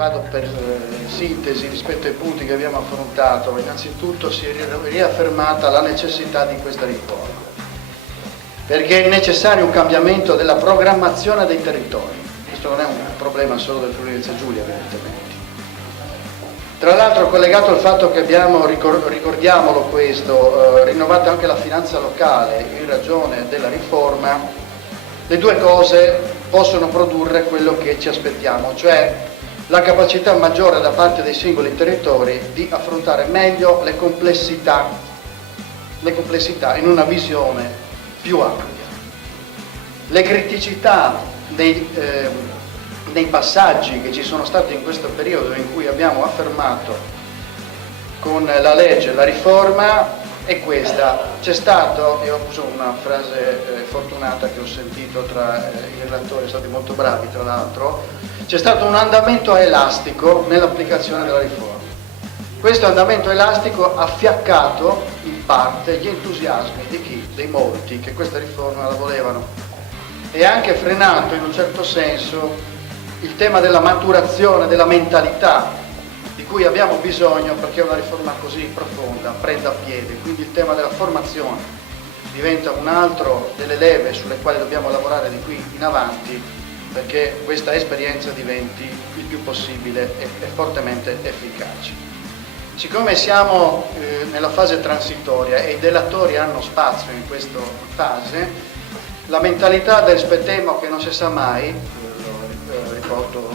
vado per sintesi rispetto ai punti che abbiamo affrontato. Innanzitutto si è riaffermata la necessità di questa riforma, perché è necessario un cambiamento della programmazione dei territori. Questo non è un problema solo del Friuli Venezia Giulia, evidentemente. Tra l'altro, collegato al fatto che abbiamo, ricordiamolo questo, rinnovato anche la finanza locale in ragione della riforma, le due cose possono produrre quello che ci aspettiamo, cioè la capacità maggiore da parte dei singoli territori di affrontare meglio le complessità in una visione più ampia. Le criticità nei passaggi che ci sono stati in questo periodo in cui abbiamo affermato con la legge la riforma è questa. C'è stato, io uso una frase fortunata che ho sentito tra i relatori, sono stati molto bravi tra l'altro, c'è stato un andamento elastico nell'applicazione della riforma. Questo andamento elastico ha fiaccato in parte gli entusiasmi di chi? Dei molti che questa riforma la volevano, e anche frenato in un certo senso il tema della maturazione della mentalità di cui abbiamo bisogno perché una riforma così profonda prenda piede. Quindi il tema della formazione diventa un altro delle leve sulle quali dobbiamo lavorare di qui in avanti perché questa esperienza diventi il più possibile e fortemente efficace. Siccome siamo nella fase transitoria e i delatori hanno spazio in questa fase, la mentalità del spettemmo che non si sa mai, lo ricordo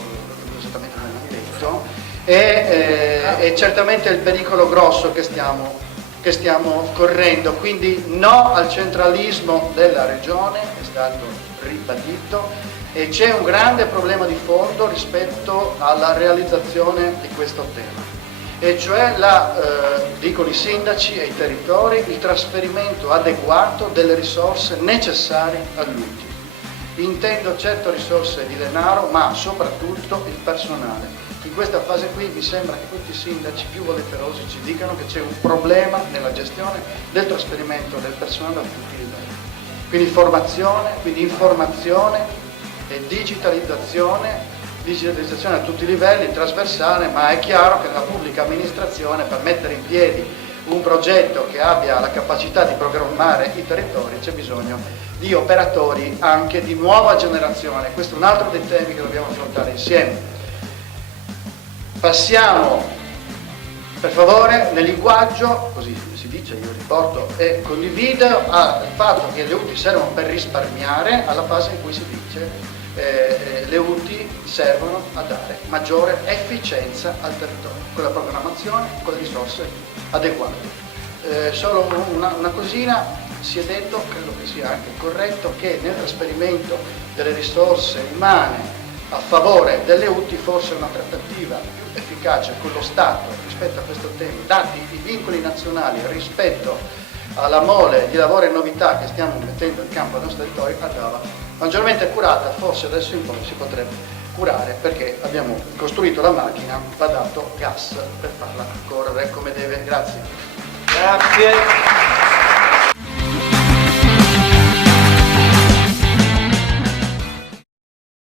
esattamente come hai detto, è certamente il pericolo grosso che stiamo correndo. Quindi no al centralismo della regione, è stato ribadito, e c'è un grande problema di fondo rispetto alla realizzazione di questo tema, e cioè dicono i sindaci e i territori, il trasferimento adeguato delle risorse necessarie agli ultimi. Intendo certo risorse di denaro, ma soprattutto il personale. In questa fase qui mi sembra che tutti i sindaci più volenterosi ci dicano che c'è un problema nella gestione del trasferimento del personale a tutti i livelli. Quindi formazione, quindi informazione e digitalizzazione a tutti i livelli, trasversale, ma è chiaro che nella pubblica amministrazione per mettere in piedi un progetto che abbia la capacità di programmare i territori c'è bisogno di operatori anche di nuova generazione. Questo è un altro dei temi che dobbiamo affrontare insieme. Passiamo per favore nel linguaggio, così si dice, io riporto e condivido, al fatto che le UTI servono per risparmiare, alla fase in cui si dice le UTI servono a dare maggiore efficienza al territorio, con la programmazione, con le risorse adeguate. Solo una cosina, si è detto, credo che sia anche corretto, che nel trasferimento delle risorse umane a favore delle UTI forse una trattativa più efficace con lo Stato rispetto a questo tema, dati i vincoli nazionali rispetto alla mole di lavoro e novità che stiamo mettendo in campo al nostro territorio, andava maggiormente curata. Forse adesso in poi si potrebbe curare perché abbiamo costruito la macchina, va dato gas per farla correre come deve. Grazie. Grazie.